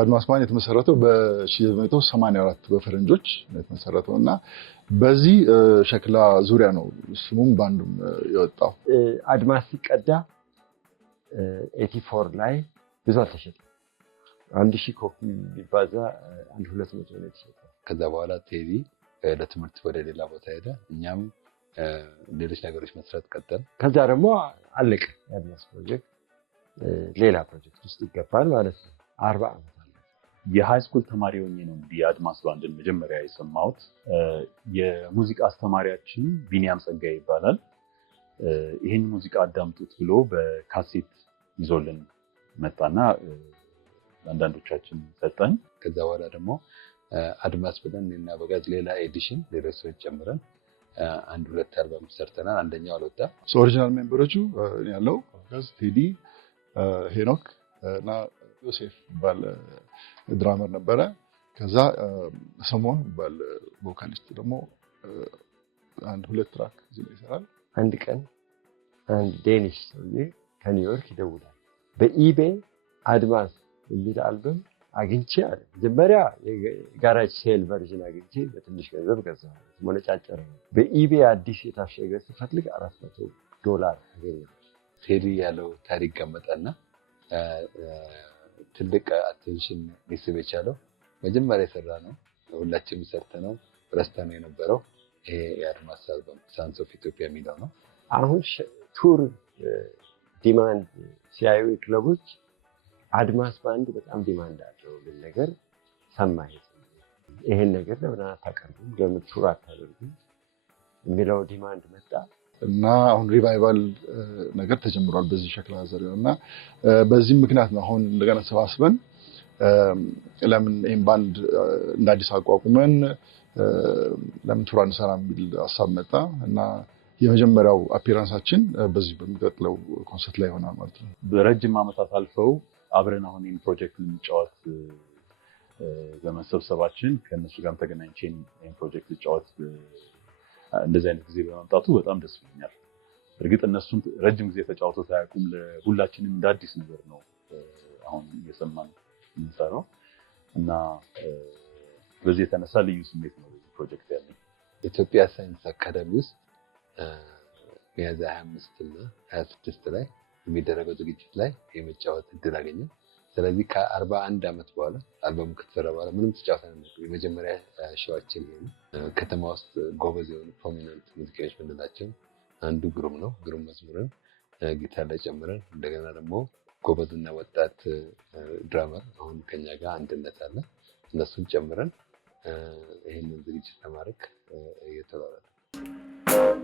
አድማስ ባንድ የተመሰረተው በ1984 በፈረንጆች የተመሰረተውና በዚህ ሸክላ ዙሪያ ነው ስሙም ባንዱም የወጣው። አድማስ ሲቀዳ 84 ላይ ብዙ አልተሸጠም። 1000 ኮፒ ቢባዛ 1200 ነው የተሸጠው። ከዛ በኋላ ቴዲ ለትምህርት ወደ ሌላ ቦታ ሄደ። እኛም ሌሎች ነገሮች መስራት ቀጠል። ከዛ ደግሞ አለቀ የአድማስ ፕሮጀክት። ሌላ ፕሮጀክት ውስጥ ይገባል ማለት ነው። 40 ዓመት የሃይ ስኩል ተማሪ ሆኜ ነው እንግዲህ የአድማስ ባንድን መጀመሪያ የሰማሁት። የሙዚቃ አስተማሪያችን ቢኒያም ጸጋዬ ይባላል። ይህን ሙዚቃ አዳምጡት ብሎ በካሴት ይዞልን መጣና አንዳንዶቻችን ሰጠን። ከዛ በኋላ ደግሞ አድማስ ብለን እና በጋዝ ሌላ ኤዲሽን ሌሎች ሰዎች ጨምረን 1-2 አልበም ሰርተናል። አንደኛው አልወጣ። ኦሪጂናል ሜምበሮቹ ያለው ጋዝ ቴዲ፣ ሄኖክ እና ዮሴፍ ባለ ድራመር ነበረ። ከዛ ሰሞን ባለ ቮካሊስት ደግሞ 1-2 ትራክ እዚህ ላይ ይሰራል። አንድ ቀን አንድ ዴኒሽ ሰውዬ ከኒውዮርክ ይደውላል። በኢቤይ አድማስ የሚል አልበም አግኝቼ አለ። መጀመሪያ የጋራጅ ሴል ቨርዥን አግኝቼ በትንሽ ገንዘብ ገዛሁ። ሞነጫጨረ። በኢቤይ አዲስ የታሸገ ስፈልግ $400 አገኘሁ። ቴዲ ያለው ታሪክ ገመጠና ትልቅ አቴንሽን ሊስብ የቻለው መጀመሪያ የሰራ ነው። ሁላችንም ሰርተነው ረስተነው የነበረው ይሄ የአድማስ አልበም ሳንስ ኦፍ ኢትዮጵያ የሚለው ነው። አሁን ቱር ዲማንድ ሲያዩ ክለቦች አድማስ ባንድ በጣም ዲማንድ አለው ነገር ሰማይ ይሄን ነገር ለምን አታቀርቡም ለምን ቱር አታደርጉም የሚለው ዲማንድ መጣ እና አሁን ሪቫይቫል ነገር ተጀምሯል በዚህ ሸክላ ዙሪያ እና በዚህ ምክንያት ነው አሁን እንደገና ተሰባስበን ለምን ይሄን ባንድ እንደ አዲስ አቋቁመን ለምን ቱር አንሰራም የሚል ሀሳብ መጣ እና የመጀመሪያው አፒራንሳችን በዚህ በሚቀጥለው ኮንሰርት ላይ ይሆናል ማለት ነው። በረጅም ዓመታት አልፈው አብረን አሁን ይሄን ፕሮጀክት ልንጫወት በመሰብሰባችን ከነሱ ጋር ተገናኝቼን ይሄን ፕሮጀክት ልጫወት እንደዚህ አይነት ጊዜ በመምጣቱ በጣም ደስ ብሎኛል። እርግጥ እነሱም ረጅም ጊዜ ተጫውተው ሳያውቁም ለሁላችንም እንደ አዲስ ነገር ነው አሁን እየሰማን የምንሰራው እና በዚህ የተነሳ ልዩ ስሜት ነው ፕሮጀክት ያለው። ኢትዮጵያ ሳይንስ አካዳሚ ውስጥ ሚያዝያ 25 እና 26 ላይ የሚደረገው ዝግጅት ላይ የመጫወት እድል አገኘን። ስለዚህ ከ41 ዓመት በኋላ አልበሙ ከተሰራ በኋላ ምንም ተጫውተን ነበር። የመጀመሪያ ሾዋችን ነው። ከተማ ውስጥ ጎበዝ የሆኑ ፕሮሚነንት ሙዚቀኞች ምንላቸው አንዱ ግሩም ነው። ግሩም መዝሙርን ጊታር ላይ ጨምረን እንደገና ደግሞ ጎበዝና ወጣት ድራመር አሁን ከኛ ጋር አንድነት አለ። እነሱን ጨምረን ይሄንን ዝግጅት ለማድረግ እየተባባልን ነው።